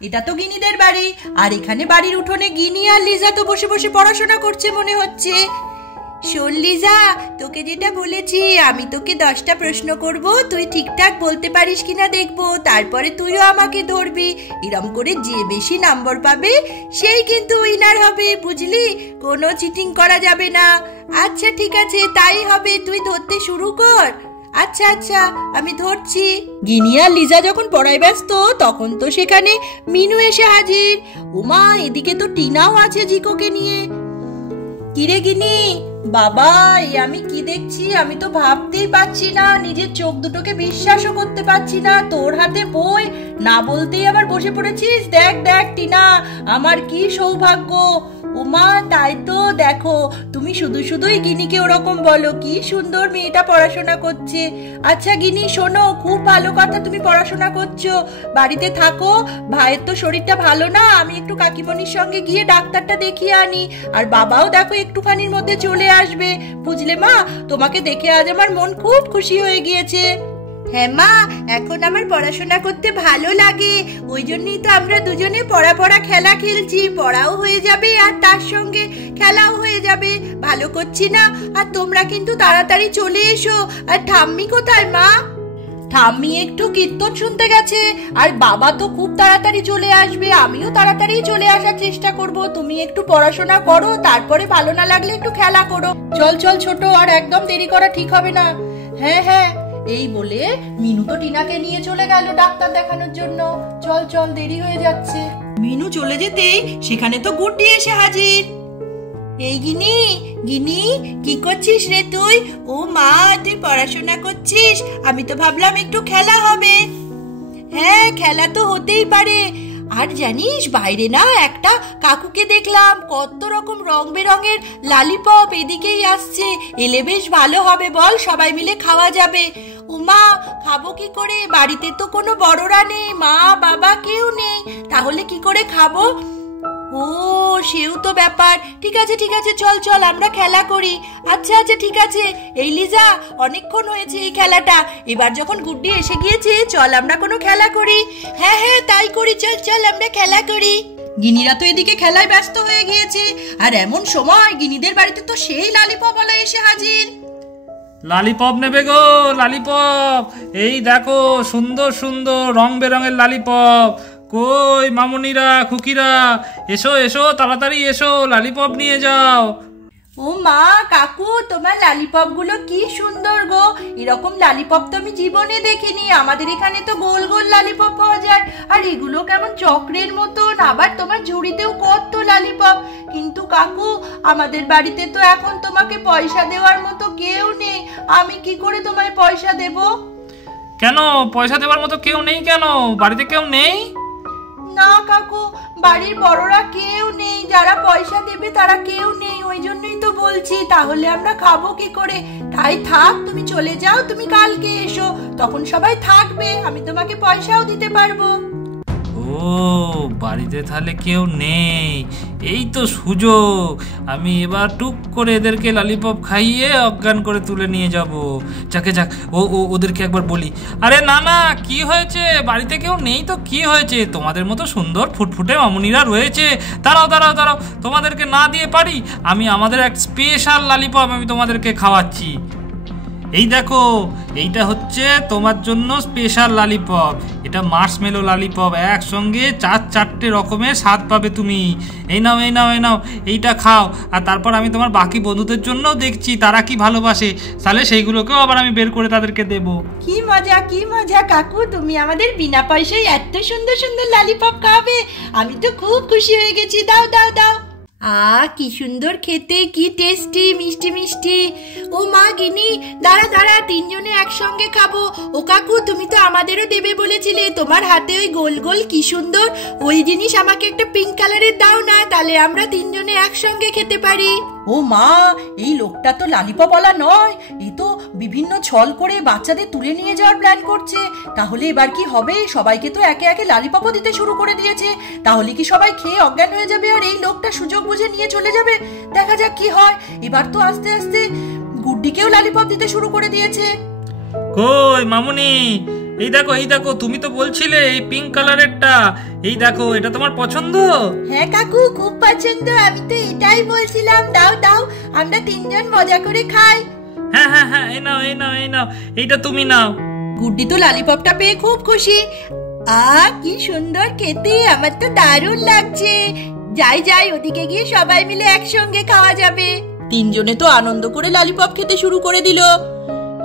এটা তো গিনিদের বাড়ি, আর এখানে বাড়ির উঠোনে গিনি আর লিজা তো বসে বসে পড়াশোনা করছে মনে হচ্ছে। শোন লিজা, তোকে যেটা বলেছি, আমি তোকে 10টা প্রশ্ন করব, তুই ঠিকঠাক বলতে পারিস কিনা দেখবো, তারপরে তুইও আমাকে ধরবি। এরম করে যে বেশি নম্বর পাবে সেই কিন্তু উইনার হবে, বুঝলি? কোনো চিটিং করা যাবে না। আচ্ছা ঠিক আছে, তাই হবে, তুই ধরতে শুরু কর। আচ্ছা আচ্ছা, আমি ধরছি। গিনি আর লিজা যখন পড়ায় ব্যস্ত, তখন তো সেখানে মিনু এসে হাজির। ওমা, এদিকে তো টিনাও আছে জিকোকে নিয়ে। কিরে গিনি, বাবা, আমি কি দেখছি? আমি তো ভাবতেই পারছি না, নিজের চোখ দুটোকে বিশ্বাসও করতে পারছি না। তোর হাতে বই, না বলতেই আবার বসে পড়েছিস। দেখ দেখ টিনা, আমার কি সৌভাগ্য। উমা, তাই তো, দেখো, তুমি শুধু শুধুই গিনিকে ওরকম বলো, কি সুন্দর মেয়েটা পড়াশোনা করছে। আচ্ছা গিনি, শোনো, খুব ভালো কথা তুমি পড়াশোনা করছো, বাড়িতে থাকো। ভাইয়ের তো শরীরটা ভালো না, আমি একটু কাকিমণির সঙ্গে গিয়ে ডাক্তারটা দেখিয়ে আনি। আর বাবাও দেখো একটুখানির মধ্যে চলে আসবে, বুঝলে মা? তোমাকে দেখে আজ আমার মন খুব খুশি হয়ে গিয়েছে। হ্যাঁ মা, এখন আমার পড়াশোনা করতে ভালো লাগে, ওই জন্যই তো আমরা দুজনে পড়া খেলা খেলছি। পড়াও হয়ে যাবে আর তার সঙ্গে খেলাও হয়ে যাবে, ভালো করছি না? আর তোমরা কিন্তু তাড়াতাড়ি চলে এসো। আর ঠাম্মি কোথায় মা? ঠাম্মি একটু কীর্তন শুনতে গেছে, আর বাবা তো খুব তাড়াতাড়ি চলে আসবে। আমিও তাড়াতাড়ি চলে আসার চেষ্টা করব। তুমি একটু পড়াশোনা করো, তারপরে ভালো না লাগলে একটু খেলা করো। চল চল ছোট, আর একদম দেরি করা ঠিক হবে না। হ্যাঁ হ্যাঁ, এই বলে মিনু তো টিনাকে নিয়ে চলে গেল ডাক্তার দেখানোর জন্য। চল চল, দেরি হয়ে যাচ্ছে। মিনু চলে যেতেই সেখানে তো গুড্ডি এসে হাজির। এই গিনি, গিনি, কি করছিস রে তুই? ও মা, তুই পড়াশোনা করছিস? আমি তো ভাবলাম একটু খেলা হবে। হ্যাঁ, খেলা তো হতেই পারে। আর জানিস, বাইরে না একটা কাকুকে দেখলাম, কত রকম রং বেরঙের লালিপপ এদিকেই আসছে। এলে বেশ ভালো হবে, বল, সবাই মিলে খাওয়া যাবে। উমা, খাবো কি করে? বাড়িতে তো কোনো বড়রা নেই, মা বাবা কেউ নেই, তাহলে কি করে খাবো? ও, সেও তো ব্যাপার। ঠিক আছে ঠিক আছে, চল চল, আমরা খেলা করি। আচ্ছা আচ্ছা ঠিক আছে। এই লিজা, অনেকক্ষণ হয়েছে এই খেলাটা, এবার যখন গুড্ডি এসে গিয়েছে, চল আমরা কোনো খেলা করি। হ্যাঁ হ্যাঁ, তাই করি, চল চল আমরা খেলা করি। গিনিরা তো এদিকে খেলায় ব্যস্ত হয়ে গিয়েছে, আর এমন সময় গিনিদের বাড়িতে তো সেই লালিপপওয়ালা এসে হাজির। লালিপপ নেবে গো, লালিপপ, এই দেখো সুন্দর সুন্দর রং বেরঙের লালিপপ। কই মামুনিরা, খুকিরা, এসো এসো, তাড়াতাড়ি এসো, লালিপপ নিয়ে যাও। ও মা, কাকু, তোমার লালিপপ গুলো কি সুন্দর গো। এরকম লালিপপ তো আমি জীবনে দেখিনি। আমাদের এখানে তো গোল গোল লালিপপ পাওয়া যায়, আর এগুলো কেমন চক্রের মতন। আবার তোমার ঝুড়িতেও কত লালিপপ। কিন্তু কাকু, আমাদের বাড়িতে তো এখন তোমাকে পয়সা দেওয়ার মতো কেউ নেই। আমি কি করে তোমায় পয়সা দেব? কেন পয়সা দেওয়ার মতো কেউ নেই? কেন বাড়িতে কেউ নেই? না কাকু, বাড়ির বড়রা কেউ নেই, যারা পয়সা দেবে তারা কেউ নেই। ওই জন্যই তো বলছি, তাহলে আমরা খাবো কি করে? তাই থাক, তুমি চলে যাও, তুমি কালকে এসো, তখন সবাই থাকবে, আমি তোমাকে পয়সাও দিতে পারবো। ও, বাড়িতে তাহলে কেউ নেই, এই তো সুযোগ। আমি এবার টুক করে এদেরকে লালিপপ খাইয়ে অজ্ঞান করে তুলে নিয়ে যাব। যাকে যাক, ওদেরকে একবার বলি। আরে না না, কি হয়েছে? বাড়িতে কেউ নেই তো কি হয়েছে? তোমাদের মতো সুন্দর ফুটফুটে মামুনিরা রয়েছে। দাঁড়াও দাঁড়াও দাঁড়াও, তোমাদেরকে না দিয়ে পারি? আমি আমাদের এক স্পেশাল লালিপপ আমি তোমাদেরকে খাওয়াচ্ছি। এই দেখো, এইটা হচ্ছে তোমার জন্য স্পেশাল লালিপপ। এটা মার্শমেলো লালিপপ, একসঙ্গে 4-4টে রকমের স্বাদ পাবে তুমি। এই নাও এই নাও এই নাও, এইটা খাও। আর তারপর আমি তোমার বাকি বন্ধুদের জন্য দেখছি তারা কি ভালোবাসে, তাহলে সেইগুলোকেও আবার আমি বের করে তাদেরকে দেব। কি মজা কাকু, তুমি আমাদের বিনা পয়সায় এত সুন্দর সুন্দর লালিপপ খাবে। আমি তো খুব খুশি হয়ে গেছি। দাও দাও দাও। কি সুন্দর খেতে, কি টেস্টি, মিষ্টি মিষ্টি। ও মা, গিনি, দাঁড়া দাঁড়া, তিনজনে একসঙ্গে খাবো। ও কাকু, তুমি তো আমাদেরও দেবে বলেছিলে, তোমার হাতে ওই গোল গোল কি সুন্দর, ওই জিনিস আমাকে একটা পিঙ্ক কালারের দাও না, তাহলে আমরা তিনজনে একসঙ্গে খেতে পারি। ও মা, এই লোকটা তো লালিপপওয়ালা নয়, এই তো বিভিন্ন ছল করে বাচ্চাদের তুলে নিয়ে যাওয়ার প্ল্যান করছে। তাহলে এবার কি হবে? সবাইকে তো একে একে লালিপপও দিতে শুরু করে দিয়েছে। তাহলে কি সবাই খেয়ে অজ্ঞান হয়ে যাবে, আর এই লোকটা সুযোগ বুঝে নিয়ে চলে যাবে? দেখা যাক কি হয়। এবার তো আস্তে আস্তে গুড্ডিকেও লালিপপ দিতে শুরু করে দিয়েছে। কই মামুনি, এই দেখো তুমি তো বলছিলে এই পিঙ্ক কালারেরটা, এই দেখো এটা তোমার পছন্দ? হ্যাঁ কাকু, খুব পছন্দ, আমি তো এটাই বলছিলাম। দাও দাও, আমরা তিনজন মজা করে খাই। হ্যাঁ হ্যাঁ হ্যাঁ, এই নাও এই নাও এই নাও, এইটা তুমি নাও। গুড্ডি তো লালিপপটা পেয়ে খুব খুশি। কি সুন্দর খেতে, আমার তো দারুণ লাগছে। যাই যাই, ওদিকে গিয়ে সবাই মিলে একসঙ্গে খাওয়া যাবে। তিনজনে তো আনন্দ করে লালিপপ খেতে শুরু করে দিল।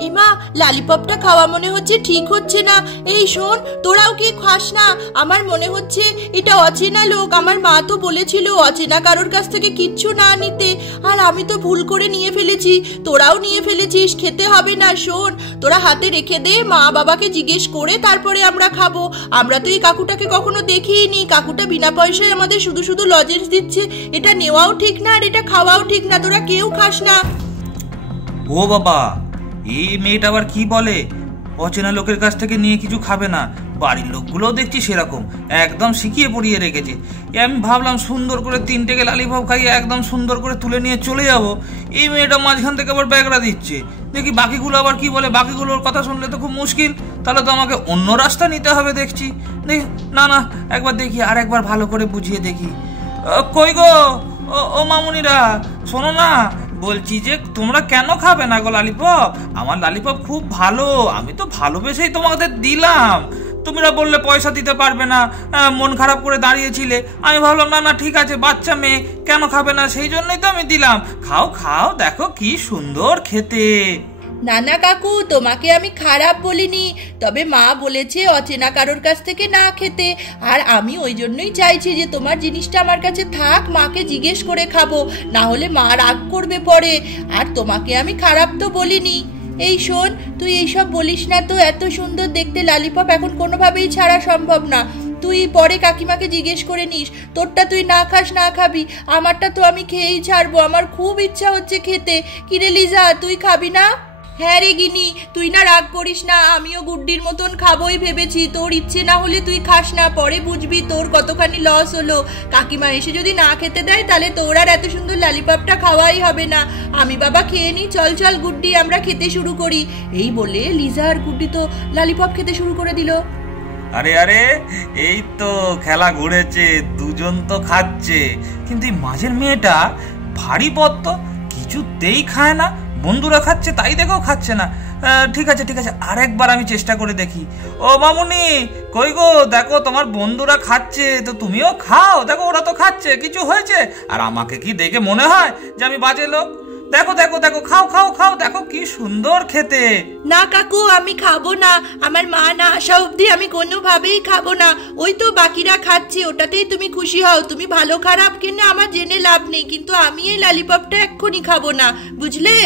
ইমা, লালিপপটা খাওয়া মনে হচ্ছে ঠিক হচ্ছে না। এই শোন, তোরাও কি খাস না? আমার মনে হচ্ছে এটা অচেনা লোক। আমার মা তো বলেছিল অচেনা কারোর কাছ থেকে কিচ্ছু না নিতে, আর আমি তো ভুল করে নিয়ে ফেলেছি। তোরাও নিয়ে ফেলেছিস, খেতে হবে না। শোন, তোরা হাতে রেখে দে, মা বাবাকে জিজ্ঞেস করে তারপরে আমরা খাবো। আমরা তো এই কাকুটাকে কখনো দেখিনি। কাকুটা বিনা পয়সায় আমাদের শুধু শুধু লজেন্স দিচ্ছে। এটা নেওয়াও ঠিক না আর এটা খাওয়াও ঠিক না। তোরা কেউ খাস না। ও বাবা, এই মেয়েটা আবার কি বলে? অচেনা লোকের কাছ থেকে নিয়ে কিছু খাবে না। বাড়ির লোকগুলোও দেখছি সেরকম, একদম শিখিয়ে পড়িয়ে রেখেছে। আমি ভাবলাম সুন্দর করে তিনটেকে লালিপপ খাইয়ে একদম সুন্দর করে তুলে নিয়ে চলে যাব। এই মেয়েটা মাঝখান থেকে আবার ব্যাগড়া দিচ্ছে। দেখি বাকিগুলো আবার কি বলে। বাকিগুলোর কথা শুনলে তো খুব মুশকিল, তাহলে তো আমাকে অন্য রাস্তা নিতে হবে দেখছি। দেখি না না, একবার দেখি, আর একবার ভালো করে বুঝিয়ে দেখি। কই গো ও মামুনিরা, শোনো না, বলছি যে তোমরা কেন খাবে না গো লালিপপ? আমার লালিপপ খুব ভালো, আমি তো ভালোবেসেই তোমাদের দিলাম। তোমরা বললে পয়সা দিতে পারবে না, মন খারাপ করে দাঁড়িয়েছিলে। আমি ভাবলাম না না ঠিক আছে, বাচ্চা মেয়ে কেন খাবে না, সেই জন্যই তো আমি দিলাম। খাও খাও, দেখো কি সুন্দর খেতে। না না কাকু, তোমাকে আমি খারাপ বলিনি, তবে মা বলেছে অচেনা কারোর কাছ থেকে না খেতে। আর আমি ওই জন্যই চাইছি যে তোমার জিনিসটা আমার কাছে থাক, মাকে জিজ্ঞেস করে খাবো, না হলে মা রাগ করবে পরে। আর তোমাকে আমি খারাপ তো বলিনি। এই শোন, তুই এইসব বলিস না তো। এত সুন্দর দেখতে লালিপপ এখন কোনোভাবেই ছাড়া সম্ভব না। তুই পরে কাকিমাকে জিজ্ঞেস করে নিস। তোরটা তুই না খাস না খাবি, আমারটা তো আমি খেয়েই ছাড়বো। আমার খুব ইচ্ছা হচ্ছে খেতে। কিরে লিজা, তুই খাবি না? হ্যাঁ রে গিনি, তুই না রাগ করিস না, আমিও গুড্ডির মতন খাবোই ভেবেছি। তোর ইচ্ছে না হলে তুই খাস না, পরে বুঝবি তোর কতখানি লস হলো। কাকিমা এসে যদি না খেতে দেয় তাহলে তোর আর এত সুন্দর লালিপপটা খাওয়াই হবে না। আমি বাবা খেয়ে নি, চল চল গুড্ডি, আমরা খেতে শুরু করি। এই বলে লিজা আর গুড্ডি তো লালিপপ খেতে শুরু করে দিল। আরে আরে, এই তো খেলা ঘুরেছে, দুজন তো খাচ্ছে, কিন্তু এই মাঝের মেয়েটা ভারী বদ্দ, কিছুতেই খায় না। বন্ধুরা খাচ্ছে তাই দেখেও খাচ্ছে না। ঠিক আছে ঠিক আছে, আরেকবার আমি চেষ্টা করে দেখি। ও মামুনি, কই গো, দেখো তোমার বন্ধুরা খাচ্ছে, তো তুমিও খাও। দেখো ওরা তো খাচ্ছে, কিছু হয়েছে? আর আমাকে কি দেখে মনে হয় যে আমি বাজে লোক? দেখো দেখো দেখো, খাও খাও খাও, দেখো কি সুন্দর খেতে। না কাকু, আমি খাবো না। আমার মা না আসা অব্দি আমি কোনোভাবেই খাবো না। ওই তো বাকিরা খাচ্ছে, ওটাতেই তুমি খুশি হও। তুমি ভালো খারাপ কিনা আমার জেনে লাভ নেই, কিন্তু আমি এই লালিপপটা এক্ষুনি খাবো না, বুঝলে?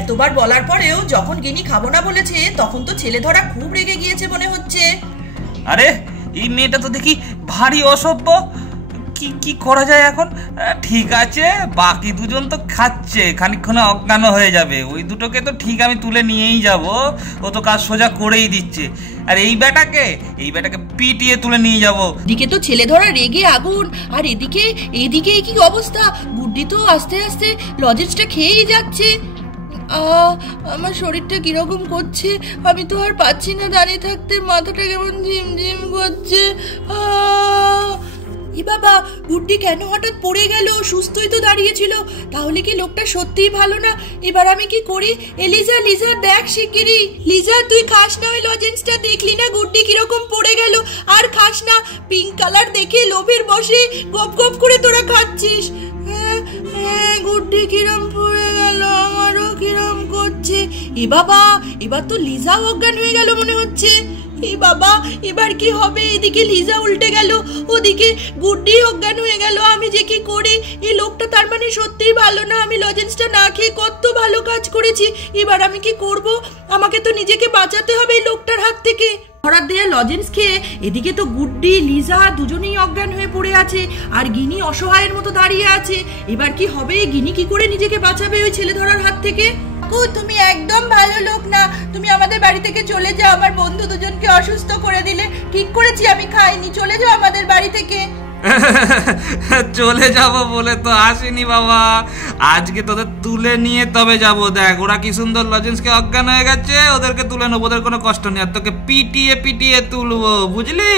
এতবার বলার পরেও যখন গিনি খাবো না বলেছে, তখন তো ছেলে ধরা খুব রেগে গিয়েছে মনে হচ্ছে। আরে এই মেয়েটা তো দেখি ভারী অসভ্য। কি করা যায় এখন? ঠিক আছে, বাকি দুজন তো খাচ্ছে, খানিকক্ষণে অজ্ঞান হয়ে যাবে। ওই দুটোকে তো ঠিক আমি তুলে নিয়েই যাব, ও তো কাজ সোজা করেই দিচ্ছে। আর এই বেটাকে পিটিয়ে তুলে নিয়ে যাব। এদিকে তো ছেলে ধরা রেগে আগুন, আর এদিকে কি অবস্থা। গুড্ডি তো আস্তে আস্তে লজেন্সটা খেয়েই যাচ্ছে। আমার শরীরটা কিরকম করছে, আমি তো আর পাচ্ছি না দাঁড়িয়ে থাকতে। মাথাটা কেমন ঝিমঝিম করছে। ই বাবা, গুড্ডি কেন হঠাৎ পড়ে গেল? সুস্থই তো দাঁড়িয়েছিল। তাহলে কি লোকটা সত্যিই ভালো না? এবার আমি কি করি? লিজা দেখ শিগগিরি। লিজা, তুই খাস না ওই লজেন্সটা? দেখলি না গুড্ডি কিরকম পড়ে গেল? আর খাস না, পিঙ্ক কালার দেখে লোভের বসে গপ গপ করে তোরা খাচ্ছিস। হ্যাঁ, গুড্ডি কিরম পড়ে গেল, আমারও কিরম করছে। এ বাবা, এবার তো লিজা অজ্ঞান হয়ে গেল মনে হচ্ছে। এ বাবা, এবার কি হবে? এদিকে লিজা উল্টে গেল, ওদিকে গুড্ডি অজ্ঞান হয়ে গেল। আমি যে কি করি? এই লোকটা তার মানে সত্যিই ভালো না। আমি লজেন্সটা না খেয়ে কত ভালো কাজ করেছি। এবার আমি কি করব? আমাকে তো নিজেকে বাঁচাতে হবে এই লোকটার হাত থেকে। ধরার দেয়া লজেন্স খেয়ে এদিকে তো গুড্ডি লিজা দুজনেই অজ্ঞান হয়ে পড়ে আছে, আর গিনি অসহায়ের মতো দাঁড়িয়ে আছে। এবার কি হবে? গিনি কি করে নিজেকে বাঁচাবে ওই ছেলে ধরার হাত থেকে? তুমি একদম ভালো লোক না, তুমি আমাদের বাড়ি থেকে চলে যাও। আমার বন্ধু দুজনকে অসুস্থ করে দিলে। ঠিক করেছি, আমি খাইনি, চলে যাও আমাদের বাড়ি থেকে। চলে যাব বলে তো আসেনি বাবা, আজকে তোদের তুলে নিয়ে তবে যাব। দেখ ওরা কি সুন্দর লজেন্সকে অজ্ঞান হয়ে গেছে, ওদেরকে তুলে নেবো, ওদের কোনো কষ্ট নেই, আর তোকে পিটিয়ে পিটিয়ে তুলবো, বুঝলি?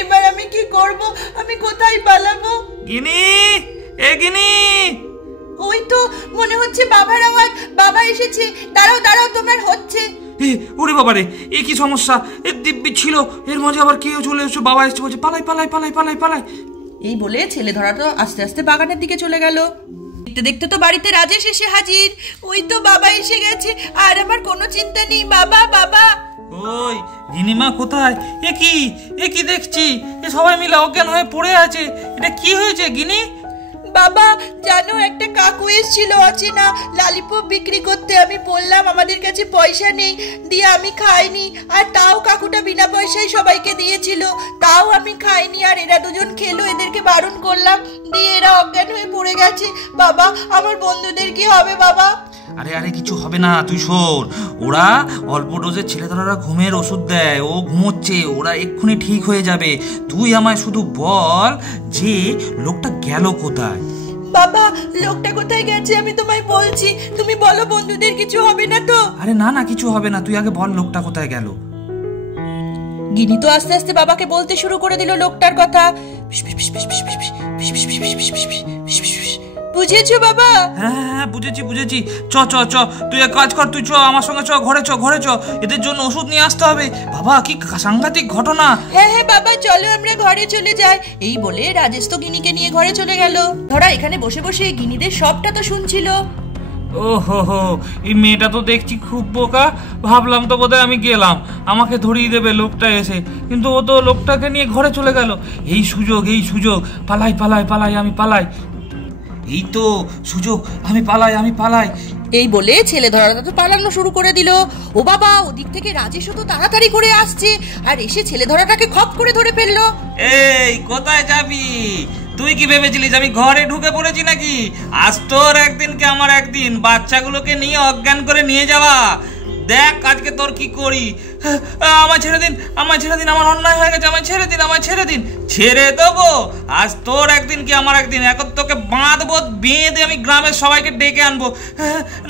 এবার আমি কি করব? আমি কোথায় পালাবো? গিনি, এ গিনি, ওই তো মনে হচ্ছে বাবার আওয়াজ, বাবা এসেছে। দাঁড়াও দাঁড়াও, তোমার হচ্ছে। ওরে বাবারে, এ কি সমস্যা? এ দিব্যি ছিল, এর মাঝে আবার কেউ চলে এসেছে, বাবা এসছে বলছে পালাই পালাই পালাই পালাই পালাই। এই বলে ছেলে ধরাটা আস্তে আস্তে বাগানের দিকে চলে গেল। দেখতে দেখতে তো বাড়িতে রাজেশ এসে হাজির। ওই তো বাবা এসে গেছে, আর আমার কোনো চিন্তা নেই। বাবা বাবা। ওই গিনিমা কোথায়? এ কি দেখছি, এ সবাই মিলে অজ্ঞান হয়ে পড়ে আছে। এটা কি হয়েছে গিনি? বাবা জানো, একটা কাকু এসেছিল অচেনা লালিপপ বিক্রি করতে। আমি বললাম আমাদের কাছে পয়সা নেই, দিয়ে আমি খাইনি। আর তাও কাকুটা বিনা পয়সায় সবাইকে দিয়েছিল, তাও আমি খাইনি। আর এরা দুজন খেলো, এদেরকে বারণ করলাম, দিয়ে এরা অজ্ঞান হয়ে পড়ে গেছে। বাবা আমার বন্ধুদের কি হবে বাবা? আরে আরে কিছু হবে না, তুই শোন। ওরা অল্প ডোজের ছেলেধরারা ঘুমের ওষুধ দেয়, ও ঘুমোচ্ছে, ওরা এক্ষুনি ঠিক হয়ে যাবে। তুই আমায় শুধু বল যে লোকটা গেল কোথায়। বাবা লোকটা কোথায় গেছে আমি তোমায় বলছি, তুমি বলো বন্ধুদের কিছু হবে না তো? আরে না না, কিছু হবে না, তুই আগে বল লোকটা কোথায় গেল। গিনি তো আস্তে আস্তে বাবাকে বলতে শুরু করে দিল লোকটার কথা। বুঝেছো বাবা? হ্যাঁ বুঝেছি বুঝেছি। চ চ চ, তুই এক কাজ কর, তুই চ আমার সঙ্গে, চ ঘরে চ, ঘরে চ, এদের জন্য ওষুধ নিয়ে আসতে হবে। বাবা কি সাংঘাতিক ঘটনা। হ্যাঁ হ্যাঁ বাবা চলো আমরা ঘরে চলে যাই। এই বলে রাজেশ তো গিনিকে নিয়ে ঘরে চলে গেল। ধরা এখানে বসে বসে গিনিদের সবটা তো শুনছিল। ও হো হো, এই মেয়েটা তো দেখছি খুব বোকা। ভাবলাম তো বোধহয় আমি গেলাম, আমাকে ধরিয়ে দেবে লোকটা এসে, কিন্তু ও তো লোকটাকে নিয়ে ঘরে চলে গেল। এই সুযোগ, এই সুযোগ, পালাই পালাই পালাই, আমি পালাই। এই তো সুযোগ, আমি পালাই, আমি পালাই। এই বলে ছেলে ধরাটা তো পালানো শুরু করে দিল। ও বাবা, ওদিক থেকে রাজেশও তো তাড়াতাড়ি করে আসছে, আর এসে ছেলে ধরাটাকে খপ করে ধরে ফেললো। এই কোথায় যাবি? তুই কি ভেবেছিলিস আমি ঘরে ঢুকে পড়েছি নাকি? আজ তোর একদিন কি আমার একদিন, বাচ্চাগুলোকে নিয়ে অজ্ঞান করে নিয়ে যাওয়া। দেখ আজকে তোর কি করি। আমায় ছেড়ে দিন, আমায় ছেড়ে দিন, আমার অন্যায় হয়ে গেছে, আমায় ছেড়ে দিন, আমায় ছেড়ে দিন। ছেড়ে দেবো? আজ তোর একদিন কি আমার একদিন, এখন তোকে বাঁধবো, বেঁধে আমি গ্রামের সবাইকে ডেকে আনবো।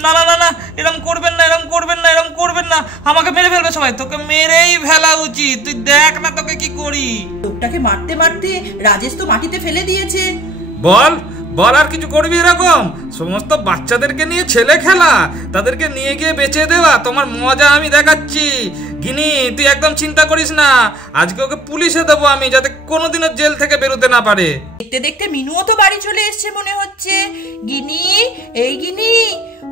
না না না না, এরকম করবেন না, এরকম করবেন না, এরকম করবেন না, আমাকে মেরে ফেলবে সবাই। তোকে মেরেই ফেলা উচিত, তুই দেখ না তোকে কি করি। লোকটাকে মারতে মারতে রাজেশ তো মাটিতে ফেলে দিয়েছে। বল বল, আর কিছু করবি এরকম? সমস্ত বাচ্চাদেরকে নিয়ে ছেলে খেলা, তাদেরকে নিয়ে গিয়ে বেঁচে দেওয়া, তোমার মজা আমি দেখাচ্ছি। গিনি তুই একদম চিন্তা করিস না, আজকে ওকে পুলিশে দেবো আমি, যাতে কোনোদিনও জেল থেকে বেরোতে না পারে। দেখতে দেখতে মিনুও তো বাড়ি চলে এসছে মনে হচ্ছে। গিনি, এই গিনি,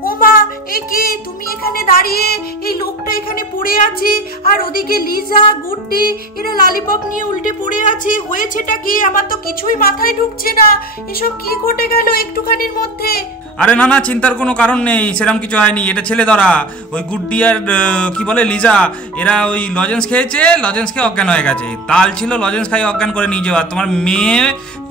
ও মা এ কি তুমি এখানে দাঁড়িয়ে? এই লোকটা এখানে পড়ে আছে, আর ওদিকে লিজা গুড্ডি এরা লালিপপ নিয়ে উল্টে পড়ে আছে। হয়েছেটা কি? আমার তো কিছুই মাথায় ঢুকছে না। এসব কি ঘটে গেল একটুখানির মধ্যে? আরে না না, চিন্তার কোনো কারণ নেই, সেরকম কিছু হয়নি। এটা ছেলে ধরা, ওই গুড্ডি আর কি বলে লিজা, এরা ওই লজেন্স খেয়েছে, লজেন্স খেয়ে অজ্ঞান হয়ে গেছে। তাল ছিল লজেন্স খাই অজ্ঞান করে নিয়ে যাওয়া। তোমার মেয়ে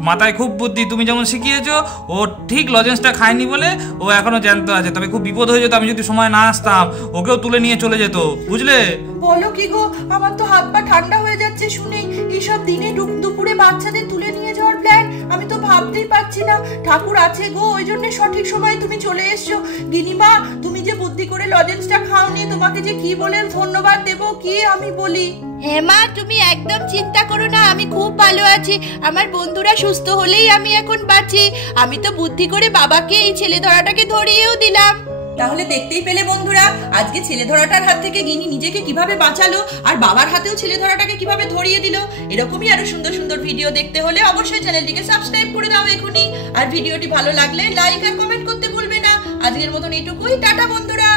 মাথায় খুব বুদ্ধি, তুমি যেমন শিখিয়েছো, ও ঠিক লজেন্সটা খায়নি বলে ও এখনো জ্যান্ত আছে। তবে খুব বিপদ হয়ে যেত আমি যদি সময় না আসতাম, ওকেও তুলে নিয়ে চলে যেত, বুঝলে? বলো কি গো, আমার তো হাত পা ঠান্ডা হয়ে যাচ্ছে শুনেই। এইসব দিনে দুপুরে বাচ্চাদের তুলে নিয়ে যাওয়ার প্ল্যান, আমি তো ভাবতেই পারছি না। ঠাকুর আছে গো, ওই জন্য সঠিক সময় তুমি চলে এসছো। গিনিমা তুমি যে বুদ্ধি করে লজেন্সটা খাওনি, তোমাকে যে কি বলে ধন্যবাদ দেবো কি আমি বলি। হ্যাঁ মা, তুমি একদম চিন্তা করো না, আমি খুব ভালো আছি। আমার বন্ধুরা সুস্থ হলেই আমি এখন বাঁচি। আমি তো বুদ্ধি করে বাবাকে এই ছেলে ধরাটাকে ধরিয়েও দিলাম। তাহলে দেখতেই পেলে বন্ধুরা, আজকে ছেলে ধরাটার হাত থেকে গিনি নিজেকে কিভাবে বাঁচালো, আর বাবার হাতেও ছেলে ধরাটাকে কিভাবে ধরিয়ে দিল। এরকমই আরো সুন্দর সুন্দর ভিডিও দেখতে হলে অবশ্যই চ্যানেলটিকে সাবস্ক্রাইব করে দাও এখনই। আর ভিডিওটি ভালো লাগলে লাইক আর কমেন্ট করতে ভুলবে না। আজকের মতন এইটুকুই, টাটা বন্ধুরা।